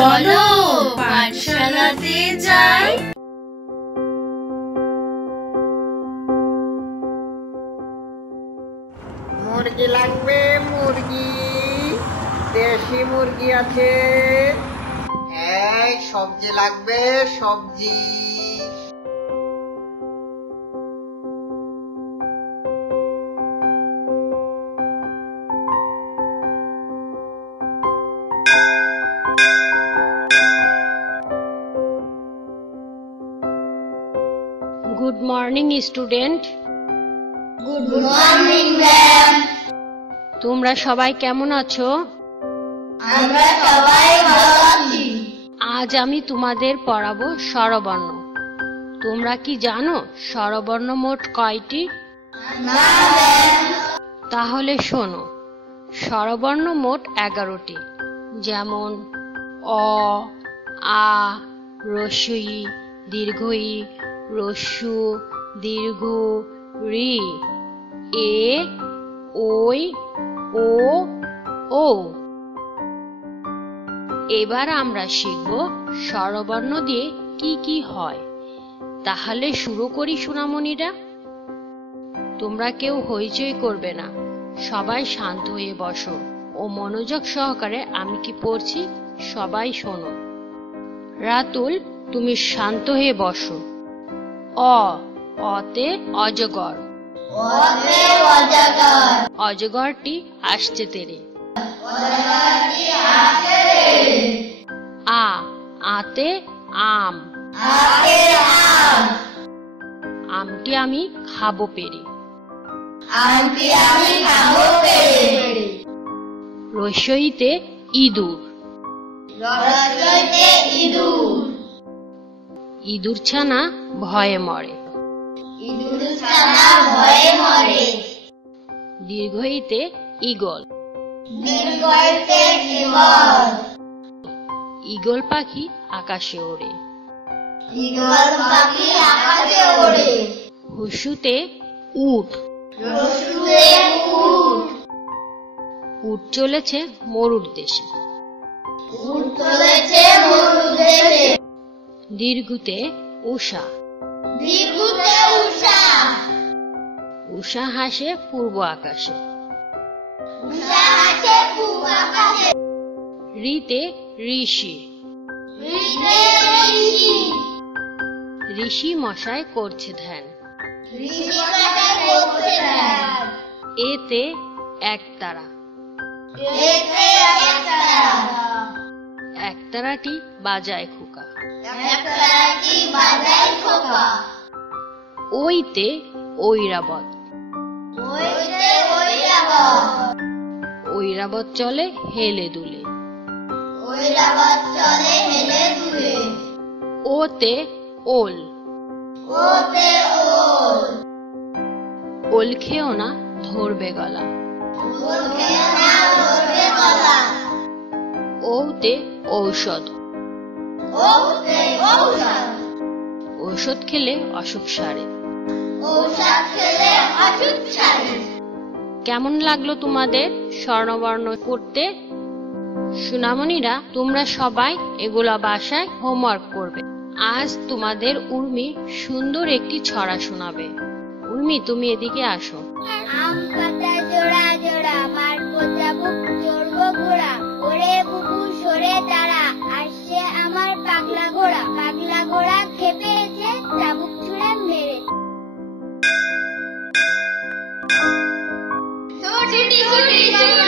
চলো পাঠশালাতে যাই। মুরগি লাগবে, মুরগি, দেশি মুরগি আছে। এই সবজি লাগবে, সবজি। Good morning student. Good morning ma'am. তোমরা সবাই কেমন আছো? আমরা সবাই ভালো আছি। আজ আমি তোমাদের পড়াবো স্বরবর্ণ। তোমরা কি জানো স্বরবর্ণ মোট কয়টি? না ম্যাম। তাহলে শোনো, স্বরবর্ণ মোট 11টি। যেমন অ, আ, হ্রস্ব ই, দীর্ঘ ই, হ্রস্ব দীর্ঘ ঋ, এ, ওই, ও, ও। এবার আমরা শিখব স্বরবর্ণ দিয়ে কি কি হয়। তাহলে শুরু করি সোনামণিরা। তোমরা কেউ হইচই করবে না, সবাই শান্ত হয়ে বসো ও মনোযোগ সহকারে আমি কি পড়ছি সবাই শোনো। রাতুল, তুমি শান্ত হয়ে বসো। অ, অতে অজগর। ওতে অজগর। অজগরটি আসছে তেরে। অজগরটি আসছে রে। আ, আতে আম। আতে আম। আমটি আমি খাবো পেরে। আমটি আমি খাবো পেরে। রসইতে ইঁদুর। রসইতে ইঁদুর। ইঁদুর ছানা ভয়ে মরে। ইঁদুর ছানা ভয়ে মরে। দীর্ঘইতে ঈগল। দীর্ঘইতে ঈগল। ঈগল পাখি আকাশে ওড়ে। ঈগল পাখি আকাশে ওড়ে। হুসুতে উট। রসুতে উট। উট চলেছে মরুর দেশে। উট চলেছে মরুর দেশে। দীর্ঘতে উষা। দীর্ঘতে উষা। উষা হাসে পূর্ব আকাশে। উষা হাসে পূব আকাশে। ঋতে ঋষি। ঋতে ঋষি। ঋষি মশাই করছে ধ্যান। ঋষি মশাই করছে ধ্যান। এতে একতারা। এতে একতারা। একতারাটি বাজায় খোকা। একতারাটি বাজায় খোকা। ওইতে ঐরাবত। ওইতে ঐরাবত। ঐরাবত চলে হেলে দুলে। ঐরাবত চলে হেলে দুলে। ওতে ওল। ওতে ওল। ওল খেও না ধরবে গলা। ওল খেও না ধরবে গলা। ওতে ঔষধ। ওতে ঔষধ। ঔষধ খেলে অসুখ সারে। ঔষধ খেলে অসুখ সারে। কেমন লাগলো তোমাদের স্বর্ণবর্ণ পড়তে? সোনামণিরা, তোমরা সবাই এগুলা বাসায় হোমওয়ার্ক করবে। আজ তোমাদের উর্মি সুন্দর একটি ছড়া শোনাবে। উর্মি, তুমি এদিকে আসো। আম পাতায় জোড়া জোড়া, মারবো চাবুক চড়বো ঘোড়া, ওরে বুবু সরে দাঁড়া, আসছে আমার পাগলা ঘোড়া, পাগলা ঘোড়া খেপেছে চাবুক ছুঁড়ে মেরে। ছুটি ছুটি ছুটি।